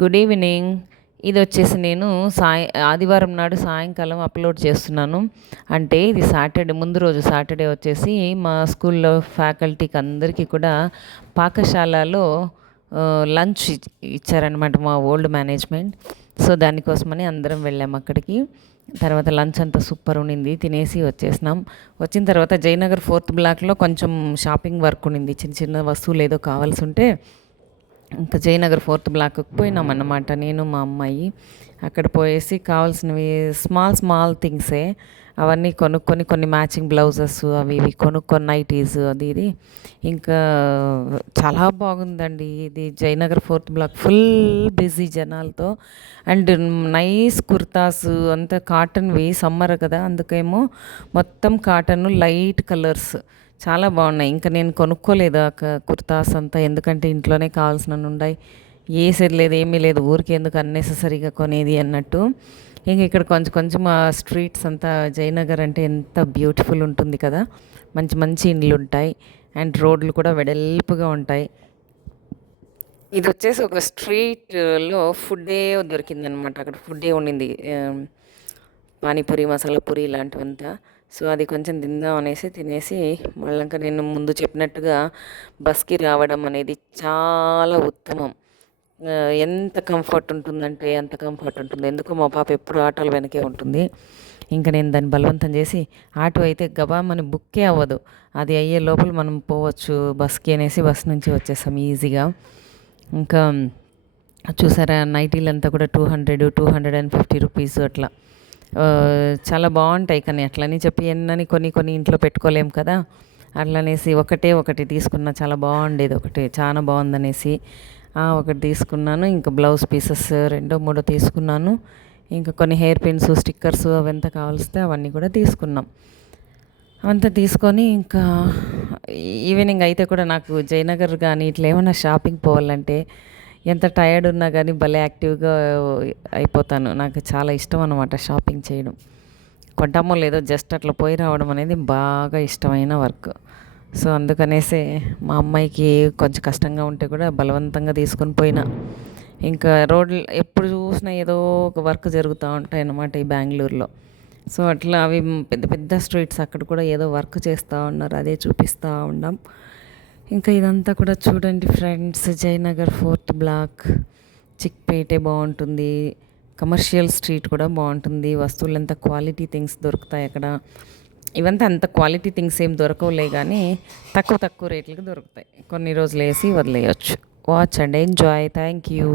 Good evening. ఇదొచ్చేసి నేను ఆదివారం నాడు సాయంకాలం అప్లోడ్ చేస్తున్నాను. అంటే ఇది సాటర్డే ముందు రోజు సాటర్డే వచ్చేసి మా స్కూల్లో ఫ్యాకల్టీకి అందరికీ కూడా పాకశాలలో లంచ్ ఇచ్చారనమాట మా ఓల్డ్ మేనేజ్మెంట్. సో దానికోసమని అందరం వెళ్ళాము అక్కడికి. తర్వాత లంచ్ అంతా సూపర్ ఉండింది. తినేసి వచ్చేసినాం. వచ్చిన తర్వాత జయనగర్ 4th బ్లాక్లో కొంచెం షాపింగ్ వర్క్ ఉండింది. చిన్న చిన్న వస్తువులు ఏదో కావాల్సి ఉంటే ఇంకా జయనగర్ 4th బ్లాక్కి పోయినామన్నమాట నేను మా అమ్మాయి. అక్కడ పోయేసి కావాల్సినవి స్మాల్ థింగ్సే అవన్నీ కొనుక్కొని కొన్ని మ్యాచింగ్ బ్లౌజెస్ అవి ఇవి కొనుక్కొని నైటీస్ అది ఇది ఇంకా చాలా బాగుందండి. ఇది Jayanagar 4th block full busy జనాలతో. అండ్ నైస్ కుర్తాస్ అంతా కాటన్వి, సమ్మర్ కదా అందుకేమో మొత్తం కాటన్ లైట్ కలర్స్ చాలా బాగున్నాయి. ఇంకా నేను కొనుక్కోలేదు కుర్తాస్ అంతా, ఎందుకంటే ఇంట్లోనే కావాల్సినవి ఉన్నాయి. ఏసేది లేదు, ఏమీ లేదు, ఊరికి ఎందుకు అన్నెసెసరీగా కొనేది అన్నట్టు. ఇంక ఇక్కడ కొంచెం కొంచెం ఆ స్ట్రీట్స్ అంతా జయనగర్ అంటే ఎంత బ్యూటిఫుల్ ఉంటుంది కదా. మంచి మంచి ఇండ్లు ఉంటాయి అండ్ రోడ్లు కూడా వెడల్పుగా ఉంటాయి. ఇది వచ్చేసి ఒక స్ట్రీట్లో ఫుడ్డే దొరికిందనమాట. అక్కడ ఫుడ్డే ఉండింది, పానీపూరి, మసాలా పూరి ఇలాంటివంతా. సో అది కొంచెం తిందాం అనేసి తినేసి మళ్ళీ ఇంకా నేను ముందు చెప్పినట్టుగా బస్కి రావడం అనేది చాలా ఉత్తమం. ఎంత కంఫర్ట్ ఉంటుందంటే అంత కంఫర్ట్ ఉంటుంది. ఎందుకో మా పాప ఎప్పుడు ఆటోల వెనకే ఉంటుంది. ఇంకా నేను దాన్ని బలవంతం చేసి ఆటో అయితే గబామని బుక్కే అవ్వదు, అది అయ్యే లోపల మనం పోవచ్చు బస్కి అనేసి బస్ నుంచి వచ్చేసాం ఈజీగా. ఇంకా చూసారా నైటీలంతా కూడా 200-250 రూపీస్ అట్లా చాలా బాగుంటాయి. కానీ అట్లని చెప్పి ఎన్నని కొన్ని ఇంట్లో పెట్టుకోలేము కదా. అట్లనేసి ఒకటి తీసుకున్నా, చాలా బాగుండేది ఒకటి, చాలా బాగుందనేసి ఒకటి తీసుకున్నాను. ఇంకా బ్లౌజ్ పీసెస్ 2-3 తీసుకున్నాను. ఇంకా కొన్ని హెయిర్ పిన్స్, స్టిక్కర్స్ అవంతా కావాల్స్తే అవన్నీ కూడా తీసుకున్నాం. అవంతా తీసుకొని ఇంకా ఈవినింగ్ అయితే కూడా నాకు జయనగర్ కానీ ఇట్లా ఏమైనా షాపింగ్ పోవాలంటే ఎంత టైర్డ్ ఉన్నా కానీ భలే యాక్టివ్గా అయిపోతాను. నాకు చాలా ఇష్టం అనమాట షాపింగ్ చేయడం. కొంటామో లేదో జస్ట్ అట్లా పోయి రావడం అనేది బాగా ఇష్టమైన వర్క్. సో అందుకనేసే మా అమ్మాయికి కొంచెం కష్టంగా ఉంటే కూడా బలవంతంగా తీసుకొని పోయినా. ఇంకా రోడ్లు ఎప్పుడు చూసినా ఏదో ఒక వర్క్ జరుగుతూ ఉంటాయి అన్నమాట ఈ బెంగళూరులో. సో అట్లా అవి పెద్ద పెద్ద స్ట్రీట్స్, అక్కడ కూడా ఏదో వర్క్ చేస్తూ ఉన్నారు, అదే చూపిస్తూ ఉన్నాం. ఇంకా ఇదంతా కూడా చూడండి ఫ్రెండ్స్, జయనగర్ 4th బ్లాక్, చిక్పేటే బాగుంటుంది, కమర్షియల్ స్ట్రీట్ కూడా బాగుంటుంది. వస్తువులంతా క్వాలిటీ థింగ్స్ దొరుకుతాయి అక్కడ. ఇవంతా అంత క్వాలిటీ థింగ్స్ ఏం దొరకవులే కానీ తక్కువ రేట్లకు దొరుకుతాయి. కొన్ని రోజులు వేసి వదిలేయచ్చు. Watch and enjoy. Thank you.